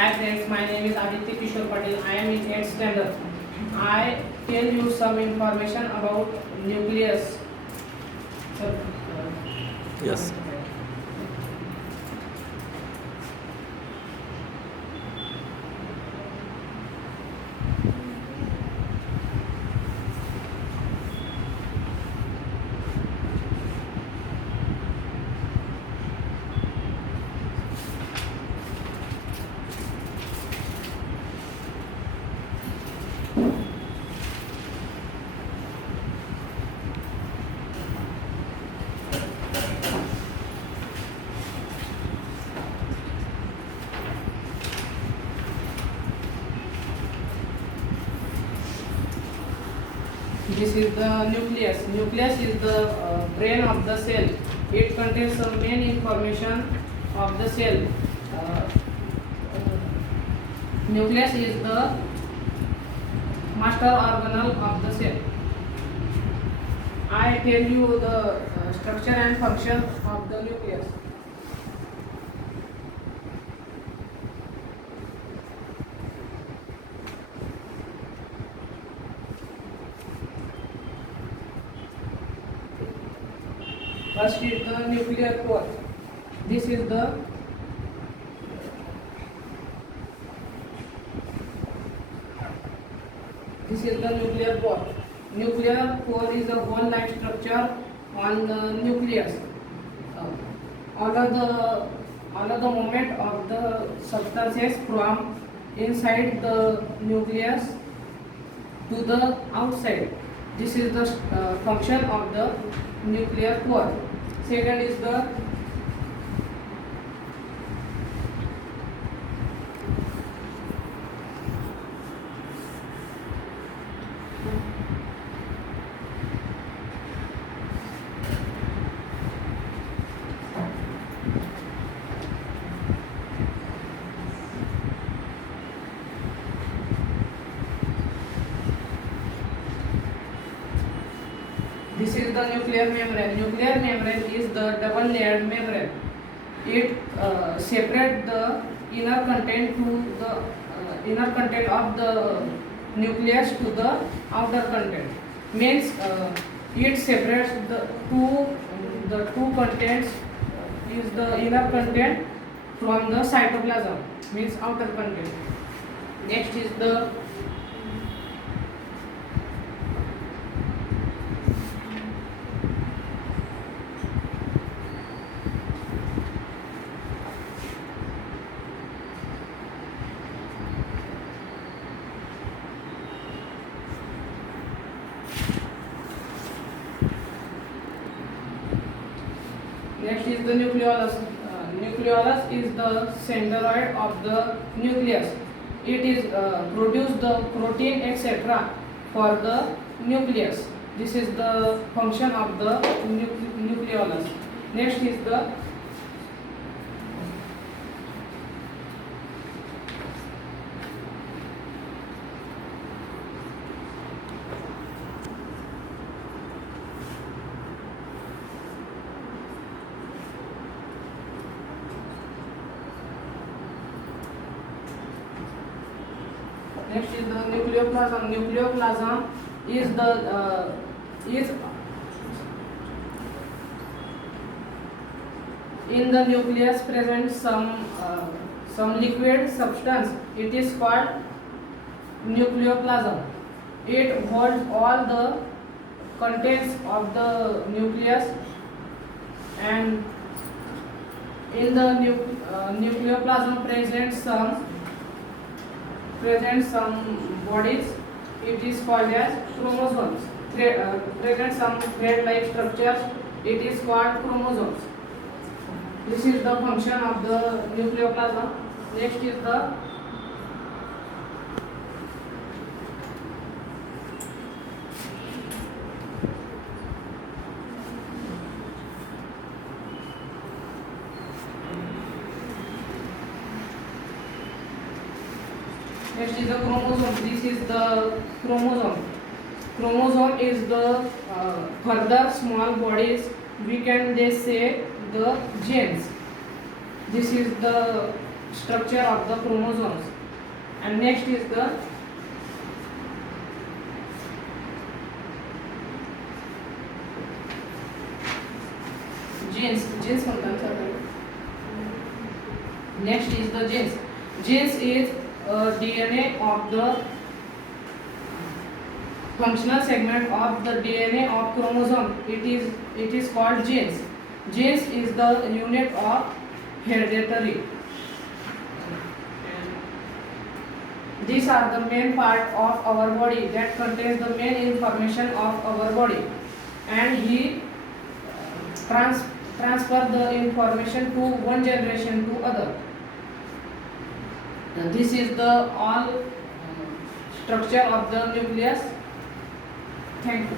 Hi friends, my name is Aditya Kishore Patel. I am in 8th standard. I tell you some information about nucleus. Sir, Yes. This is the nucleus. Nucleus is the brain of the cell. It contains some main information of the cell. Uh, Nucleus is the master organelle of the cell. I tell you the structure and function of the nucleus. First is the nuclear core. This is the nuclear core. Nuclear core is a bone-like structure on the nucleus. All of the movement of the substances from inside the nucleus to the outside. This is the function of the nuclear core. Second is the This is the nuclear membrane. Nuclear membrane is the double-layered membrane. It separates the inner content inner content of the nucleus to the outer content. Means it separates the two contents is the inner content from the cytoplasm. Means outer content. Next is the Next is the nucleolus. Nucleolus is the centroid of the nucleus. It is produce the protein etc. for the nucleus. This is the function of the nucleolus. Next is the Next is the nucleoplasm. Nucleoplasm is in the nucleus present some liquid substance. It is called nucleoplasm. It holds all the contents of the nucleus, and in the nucleoplasm present some bodies. It is called as chromosomes. Present some thread-like structures. It is called chromosomes. This is the function of the nucleoplasm. Next is the Next is the chromosome. This is the chromosome. Chromosome is the further small bodies. We can they say the genes. This is the structure of the chromosomes. And next is the genes. Genes sometimes are there. Next is the genes. Genes is DNA of the functional segment of the DNA of chromosome. It is called genes. Genes is the unit of hereditary. These are the main part of our body that contains the main information of our body, and he transfer the information to one generation to other. And this is the all structure of the nucleus. Thank you.